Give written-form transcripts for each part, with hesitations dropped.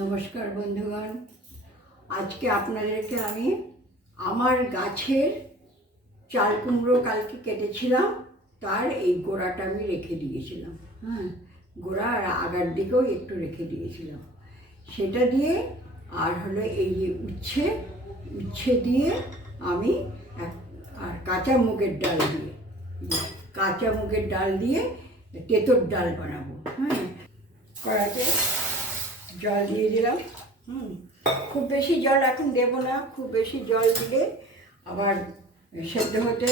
নমস্কার বন্ধুগণ, আজকে আপনাদেরকে আমি আমার গাছের চাল কুমড়ো কালকে কেটেছিলাম তার এই গোড়াটা আমি রেখে দিয়েছিলাম। গোড়া আর আগার দিকেও একটু রেখে দিয়েছিলাম, সেটা দিয়ে আর হলো এই যে উচ্ছে দিয়ে আমি আর কাঁচা মুগের ডাল দিয়ে তেঁতোর ডাল বানাবো। কড়াতে জল দিয়ে দিলাম। খুব বেশি জল এখন দেবো না, খুব বেশি জল দিলে আবার সেদ্ধ হতে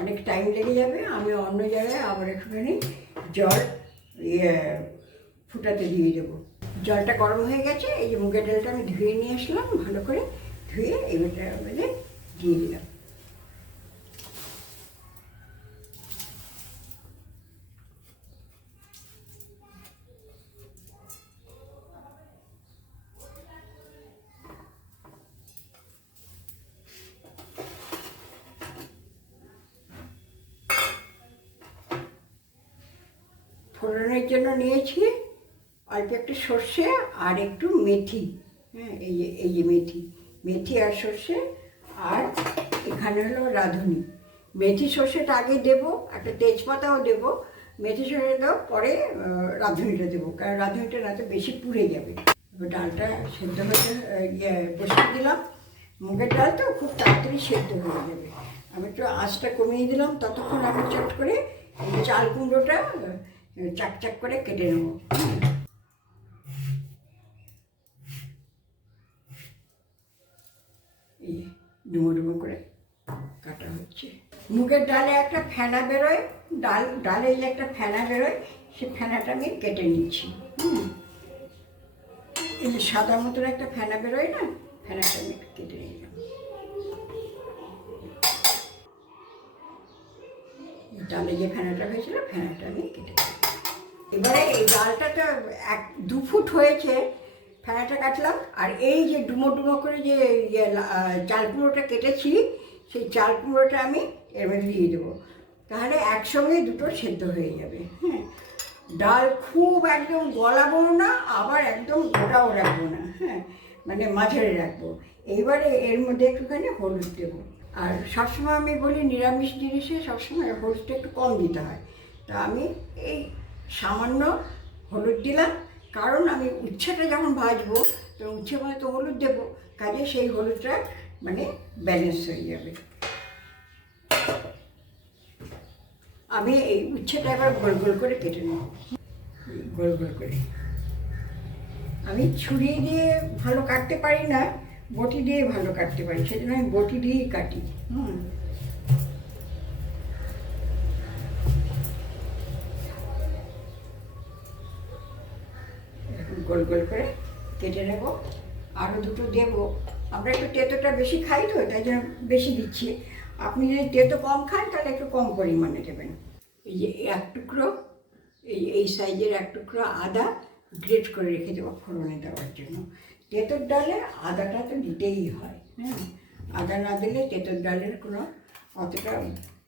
অনেক টাইম লেগে যাবে। আমি অন্য জায়গায় আবার একটুখানি জল ফুটাতে দিয়ে দেবো। জলটা গরম হয়ে গেছে, এই যে মুগের ডালটা আমি ধুয়ে নিয়ে আসলাম, ভালো করে ধুয়ে এবারটার মধ্যে দিয়ে দিলাম। ফোড়নের জন্য নিয়েছি অল্প একটু সর্ষে আর একটু মেথি। এই যে মেথি আর সর্ষে, আর এখানে হলো রাঁধুনি। মেথি সর্ষেটা আগে দেবো, একটা তেজপাতাও দেবো। মেথি সর্ষে দাও, পরে রাঁধুনিটা দেবো, কারণ রাঁধুনিটা রাতে বেশি পুড়ে যাবে। ডালটা সেদ্ধ হতে বসিয়ে দিলাম। মুগের ডাল তো খুব তাড়াতাড়ি সেদ্ধ হয়ে যাবে। আমি একটু আঁচটা কমিয়ে দিলাম, ততক্ষণ আমি চট করে চাল কুমড়োটা চাক চাক করে কেটে নেব। এই ডুমো ডুমো করে কাটা হচ্ছে। মুগের ডালে একটা ফেনা বেরোয়, ডালে যে একটা ফেনা বেরোয়, সে ফেনাটা আমি কেটে নিচ্ছি। এই যে সাদা মতন একটা ফেনা বেরোয় না, ফেনাটা আমি কেটে নিলাম। ডালে যে ফেনাটা হয়েছিল, ফেনাটা আমি কেটে দিলাম। এবারে এই ডালটা তো 1-2 ফুট হয়েছে, ফেনাটা কাটলাম। আর এই যে ডুমো ডুমো করে যে চাল কুমড়োটা কেটেছি, সেই চাল কুমড়োটা আমি এর মধ্যে দিয়ে দেবো। তাহলে একসঙ্গে দুটো সেদ্ধ হয়ে যাবে। ডাল খুব একদম গলাবো না, আবার একদম গোটাও রাখবো না। মানে মাঝারি রাখবো। এইবারে এর মধ্যে একটুখানি হলুদ দেবো। আর সবসময় আমি বলি নিরামিষ জিনিসে সবসময় হলুদটা একটু কম দিতে হয়। তা আমি এই সামান্য হলুদ দিলাম, কারণ আমি উচ্ছেটা যখন ভাজবো তো উচ্ছে মানে তো হলুদ দেবো, কাজে সেই হলুদটা মানে ব্যালেন্স হয়ে যাবে। আমি এই উচ্ছেটা এবার গোল গোল করে কেটে নেব, গোল গোল করে। আমি ছুরি দিয়ে ভালো কাটতে পারি না, বটি দিয়ে ভালো কাটতে পারি, সেজন্য আমি বটি দিয়েই কাটি। গোল গোল করে কেটে নেব। আরও দুটো দেবো। আমরা একটু তেঁতোটা বেশি খাই তো, তাই জন্য বেশি দিচ্ছি। আপনি যদি তেঁতো কম খান তাহলে একটু কম পরিমাণে দেবেন। এই যে এক টুকরো, এই সাইজের এক টুকরো আদা গ্রেট করে রেখে দেবো ফোড়নে দেওয়ার জন্য। তেঁতোর ডালে আদাটা তো দিতেই হয়। আদা না দিলে তেঁতোর ডালের কোনো অতটা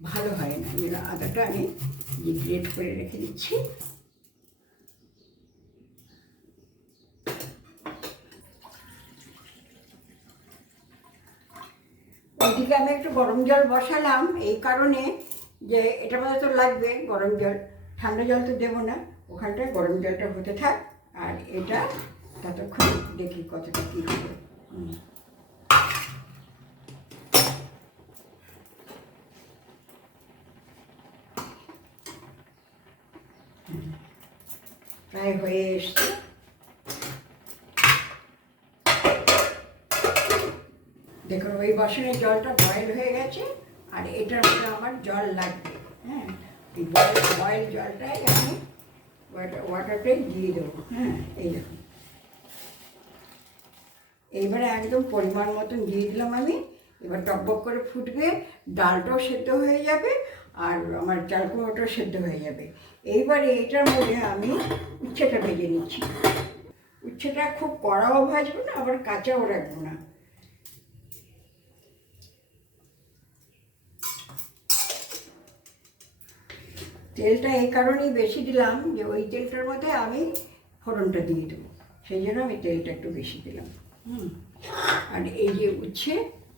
ভালো হয় না। আদাটা আমি গ্রেট করে রেখে দিচ্ছি। ওইদিকে আমি একটু গরম জল বসালাম, এই কারণে যে এটা মধ্যে তো লাগবে গরম জল, ঠান্ডা জল তো দেবো না। ওখানটায় গরম জলটা হতে থাক, আর এটা ততক্ষণ দেখি কতটা কী হবে। প্রায় হয়ে এসছে। দেখুন ওই বাসনের জলটা বয়েল হয়ে গেছে, আর এটার মধ্যে আমার জল লাগবে। এই বয়েল জলটাই আমি ওয়াটারটাই দিয়ে দেবো। এই দেখুন, এইবারে একদম পরিমাণ মতন দিয়ে দিলাম আমি। এবার টকবক করে ফুটবে, ডালটাও সেদ্ধ হয়ে যাবে, আর আমার চাল কুমড়োটাও সেদ্ধ হয়ে যাবে। এইবারে এটার মধ্যে আমি উচ্ছেটা ভেজে নিচ্ছি। উচ্ছেটা খুব কড়াও ভাজবো না, আবার কাঁচাও রাখবো না। তেলটা এই কারণেই বেশি দিলাম যে ওই তেলটার মধ্যে আমি ফোড়নটা দিয়ে দেবো। সেই জন্য আমি তেলটা একটু বেশি দিলাম। আর এই যে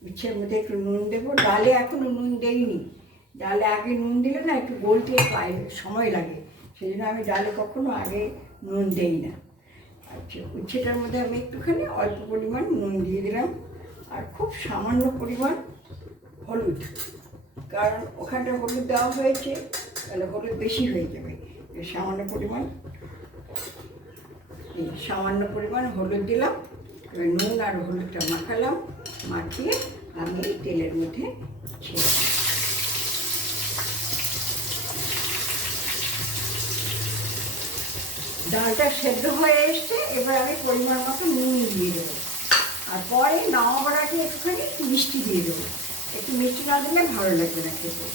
উচ্ছের মধ্যে একটু নুন দেবো। ডালে এখনও নুন দেইনি, ডালে আগে নুন দিলে না একটু গলতে সময় লাগে, সেই জন্য আমি ডালে কখনো আগে নুন দেই না। আচ্ছা, উচ্ছেটার মধ্যে আমি একটুখানি অল্প পরিমাণ নুন দিয়ে দিলাম, আর খুব সামান্য পরিমাণ হলুদ, কারণ ওখানটা হলুদ দেওয়া হয়েছে, তাহলে হলুদ বেশি হয়ে যাবে। সামান্য পরিমাণ হলুদ দিলাম। এবার নুন আর হলুদটা মাখালাম, মাখিয়ে আমি তেলের মধ্যে ছেড়ে ডালটা সেদ্ধ হয়ে এসছে। এবার আমি পরিমাণ মতো নুন দিয়ে দেবো, আর পরে নামাবার আগে একটুখানি মিষ্টি দিয়ে দেবো। একটু মিষ্টি না দিলে ভালো লাগবে না খেতে।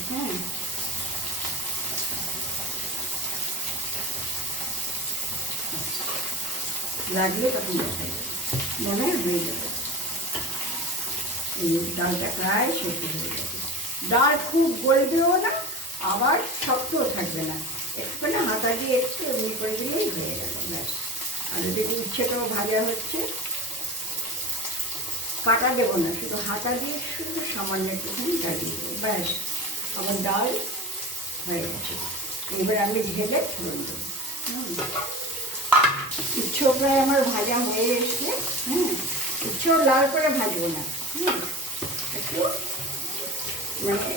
লাগলে তখন দেখা যাবে, মনে হয়ে যাবে। এই ডালটা প্রায় সেদ্ধ হয়ে যাবে। ডাল খুব গলবেও না, আবার শক্তও থাকবে না, একটুখানি হাতা দিয়ে একটু এমনি করে দিলেই হয়ে গেল, ব্যাস। আর ওদিকে উচ্ছেটাও ভাজা হচ্ছে, কাটা দেবো না, শুধু হাতা দিয়ে শুধু সামান্য একটুখানি দাঁড়িয়ে দেবো, ব্যাস। আমার ডাল হয়ে গেছে। এবার আমি ঢেলে ফোড়ন দেবো। উচ্ছেও প্রায় আমার ভাজা হয়ে এসছে। উচ্ছেও লাল করে ভাজবো না, একটু মানে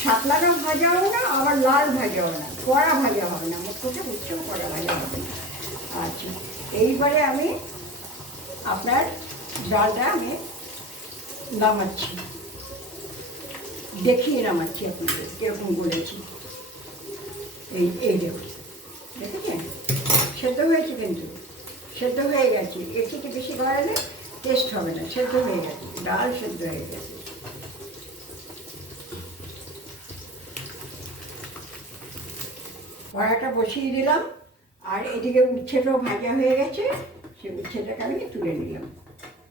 সাতলানো ভাজাও না, আবার লাল ভাজাও না, কড়া ভাজা হবে না, মোট কথা উচ্ছেও কড়া ভাজা হবে না। আচ্ছা, এইবারে আমি আপনার ডালটা আমি নামাচ্ছি, দেখিয়ে নামাচ্ছি আপনাদের কীরকম বলেছি। এই দেখুন, দেখেছেন সেদ্ধ হয়েছে, কিন্তু সেদ্ধ হয়ে গেছে। এর থেকে বেশি বাড়ালে টেস্ট হবে না, সেদ্ধ হয়ে গেছে, ডাল সেদ্ধ হয়ে গেছে। কড়াটা বসিয়ে দিলাম, আর এদিকে উচ্ছেটাও ভাজা হয়ে গেছে। সে উচ্ছেটাকে আমি তুলে নিলাম।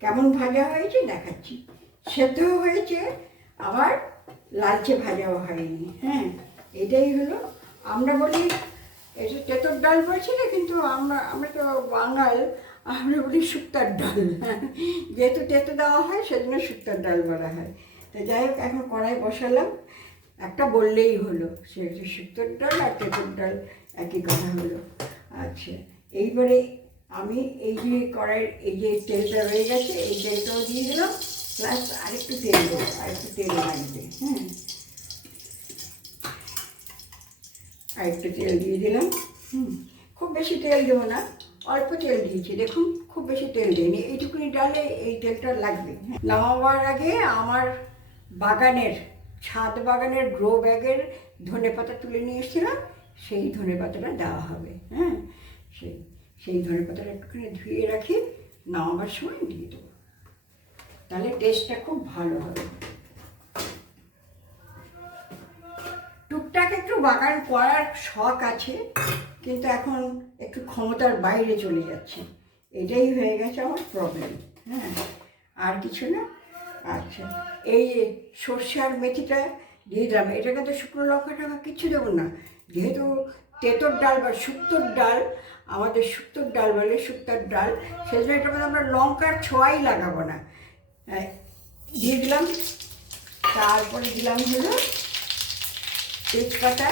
কেমন ভাজা হয়েছে দেখাচ্ছি। সেদ্ধও হয়েছে, আবার লালচে ভাজাও হয়নি। এটাই হলো, আমরা বলি এটা তেঁতুর ডাল বলছি না, কিন্তু আমরা তো বাঙাল, আমরা বলি শুক্তার ডাল। যেহেতু তেঁতো দেওয়া হয় সেজন্য শুক্তার ডাল বলা হয়। তো যাই হোক, এখন কড়াই বসালাম, একটা বললেই হলো, সে হচ্ছে শুক্তোর ডাল আর তেঁতুর ডাল একই কথা হলো। আচ্ছা, এইবারে আমি এই যে কড়াইয়ের এই যে তেলটা রয়ে গেছে, এই তেলটাও দিয়ে দিলাম, প্লাস আরেকটু তেল দেবো, আরেকটু তেল লাগবে। আরেকটু তেল দিয়ে দিলাম। খুব বেশি তেল দেবো না, অল্প তেল দিয়েছি, দেখুন খুব বেশি তেল দিইনি, এইটুকুনি ডালে এই তেলটা লাগবে। নামাবার আগে আমার ছাদ বাগানের গ্রো ব্যাগের ধনেপাতা তুলে নিয়ে এসেছিলাম, সেই ধনেপাতাটা দেওয়া হবে। সেই ধনেপাতাটা একটুখানি ধুয়ে রাখি, নামাবার সময় দিয়ে দেবো, তাহলে টেস্টটা খুব ভালো হবে। টুকটাক একটু বাগান করার শখ আছে, কিন্তু এখন একটু ক্ষমতার বাইরে চলে যাচ্ছে, এটাই হয়ে গেছে আমার প্রবলেম। আর কিছু না। আচ্ছা, এই সর্ষে আর মেথিটা দিয়ে দিলাম। এটাকে তো শুকনো লঙ্কাটা কিচ্ছু দেবো না, যেহেতু তেঁতোর ডাল বা শুক্তোর ডাল, আমাদের শুক্তোর ডাল বলে, শুক্তার ডাল, সেই জন্য এটার মধ্যে আমরা লঙ্কার ছোঁয়াই লাগাবো না। দিয়ে দিলাম। তারপরে দিলাম হলো তেজপাতা,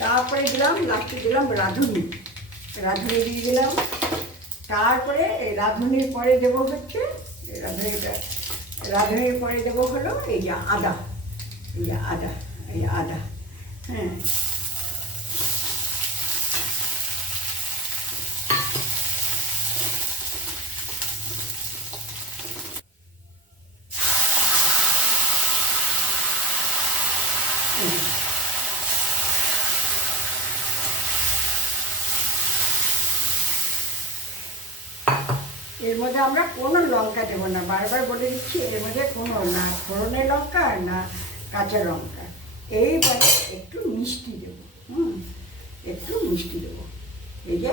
তারপরে দিলাম লাস্টে দিলাম রাঁধুনি দিয়ে দিলাম। তারপরে রাঁধুনির পরে দেবো হচ্ছে রাঁধুনির পরে দেবো হলো এই যে আদা। এর মধ্যে আমরা কোনো লঙ্কা দেবো না, বারবার বলে দিচ্ছি, এর মধ্যে কোনো না ফোড়নের লঙ্কা না কাঁচা লঙ্কা। এইবারে একটু মিষ্টি দেবো, এই যে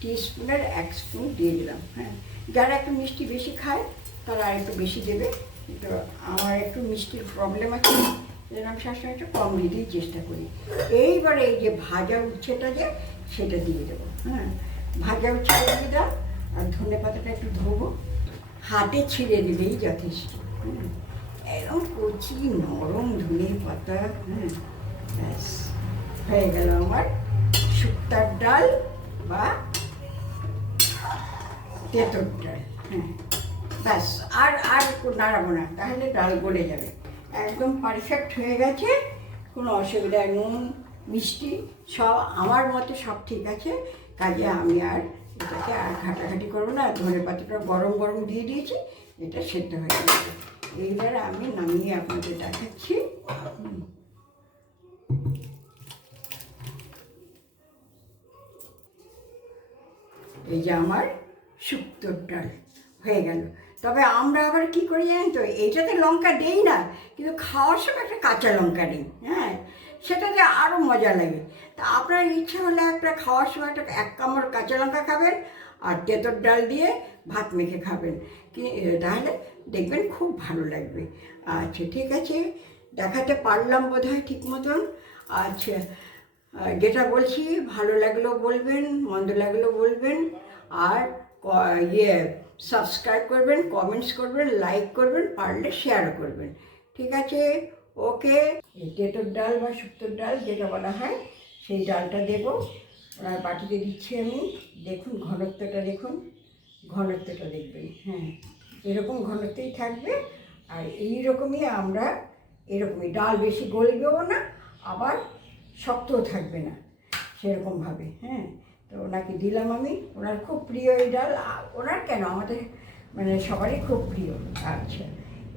টিস্পুনের 1 স্পুন দিয়ে দিলাম। যারা একটু মিষ্টি বেশি খায় তারা আর একটু বেশি দেবে, কিন্তু আমার একটু মিষ্টির প্রবলেম আছে, যেন আমি সবসময় একটু কম দিতেই চেষ্টা করি। এইবারে এই যে ভাজা উচ্ছেটা যে সেটা দিয়ে দেবো। ভাজাও ছেড়ে দিলাম, আর ধনে পাতাটা একটু ধোবো, হাতে ছিঁড়ে দিলেই যথেষ্ট। এরকম কচি নরম ধনে পাতা। ব্যাস হয়ে গেল আমার শুক্তার ডাল বা তেঁতুর ডাল। ব্যাস আর আর নাড়াবো না, তাহলে ডাল গলে যাবে। একদম পারফেক্ট হয়ে গেছে, কোনো অসুবিধা, নুন মিষ্টি সব আমার মতে সব ঠিক আছে। কাজে আমি আর এটাকে আর ঘাটাঘাটি করবো না। ধনে পাতাটা গরম গরম দিয়ে দিয়েছি, এটা সেদ্ধ হয়ে গেছে। এইবার আমি নামিয়ে আপনাদের দেখাচ্ছি। এই যে আমার শুক্তোর ডাল হয়ে গেল। তবে আমরা আবার কি করি জানেন তো, এইটাতে লঙ্কা দেই না, কিন্তু খাওয়ার সময় একটা কাঁচা লঙ্কা দিই। সেটাতে আরও মজা লাগে। তা আপনার ইচ্ছা হলে একটা খাওয়ার সময় একটা 1 কামড় কাঁচা লঙ্কা খাবেন, আর তেঁতুর ডাল দিয়ে ভাত মেখে খাবেন, তাহলে দেখবেন খুব ভালো লাগবে। আচ্ছা ঠিক আছে, দেখাতে পারলাম বোধহয় ঠিক মতন। আচ্ছা, যেটা বলছি, ভালো লাগলেও বলবেন, মন্দ লাগলেও বলবেন, আর সাবস্ক্রাইব করবেন, কমেন্টস করবেন, লাইক করবেন, পারলে শেয়ারও করবেন। ঠিক আছে, ওকে। এই তেঁতুর ডাল বা শুক্তোর ডাল যেটা বলা হয়, সেই ডালটা দেবো। ওনার বাটিতে দিচ্ছি আমি। দেখুন ঘনত্বটা, দেখুন ঘনত্বটা দেখবেন। এরকম ঘনত্বই থাকবে। আর এইরকমই আমরা, এরকমই ডাল বেশি গলবেও না, আবার শক্তও থাকবে না, সেরকমভাবে। তো ওনাকে দিলাম আমি। ওনার খুব প্রিয় এই ডাল। ওনার কেন, আমাদের মানে সবারই খুব প্রিয়। আচ্ছা,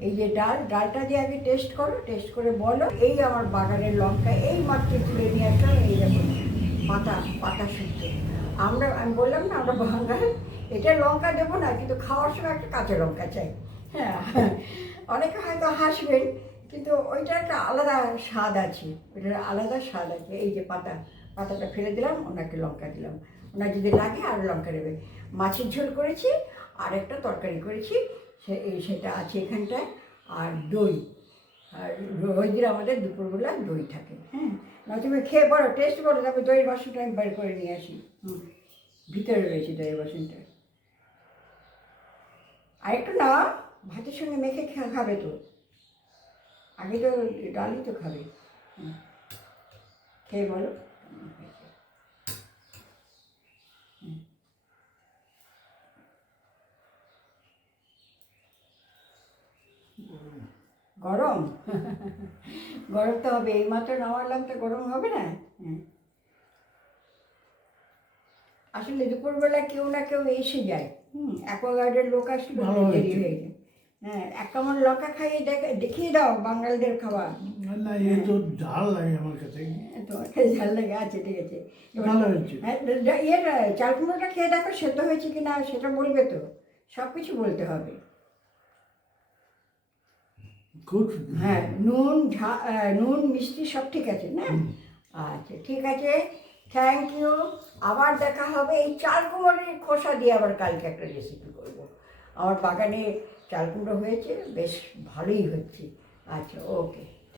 এই যে ডালটা দিয়ে আগে টেস্ট করো, টেস্ট করে বলো। এই আমার বাগানের লঙ্কা এই মাত্র তুলে নিয়ে আসলাম, এইরকম পাতা শুদ্ধ। আমি বললাম না, আমরা বাঙাল, এটা লঙ্কা দেবো না, কিন্তু খাওয়ার সময় একটা কাঁচা লঙ্কা চাই। অনেকে হয়তো হাসবেন, কিন্তু ওইটা একটা আলাদা স্বাদ আছে, ওইটার আলাদা স্বাদ আছে। এই যে পাতাটা ফেলে দিলাম, ওনাকে লঙ্কা দিলাম। ওনার যদি লাগে আর লঙ্কা দেবে। মাছের ঝোল করেছি, আর একটা তরকারি করেছি, সেটা আছে এখানটায়। আর দই, আর ওই দিন আমাদের দুপুরবেলা দই থাকে। না তুমি খেয়ে বলো, টেস্ট করো, তারপর দইয়ের বাসনটা আমি বের করে নিয়ে আসি। ভিতরে রয়েছে দইয়ের বাসনটা। আর একটু না, ভাতের সঙ্গে মেখে খাবে তো, আগে তো ডালই তো খাবে। খেয়ে বলো। গরম গরম তো হবে, এইমাত্র নামালাম, তো গরম হবে না? আসলে দুপুরবেলা কেউ না কেউ এসে যায়। অ্যাকোয়াগার্ডের লোক আসলে দেরি হয়ে যায়। 1 কামড় লঙ্কা খাইয়ে দেখিয়ে দাও বাঙালিদের খাওয়া। না, এই তো ঝাল লাগে আমার কাছে। তোমার কাছে ঝাল লাগে? আচ্ছা ঠিক আছে। চাল কুমড়োটা খেয়ে দেখো, সেদ্ধ হয়েছে কি না সেটা বলবে তো, সব কিছু বলতে হবে। নুন মিষ্টি সব ঠিক আছে না? আচ্ছা ঠিক আছে, থ্যাংক ইউ। আবার দেখা হবে। এই চাল কুমড়োর খোসা দিয়ে আবার কালকে একটা রেসিপি করব। আমার বাগানে চাল কুমড়ো হয়েছে, বেশ ভালোই হচ্ছে। আচ্ছা, ওকে।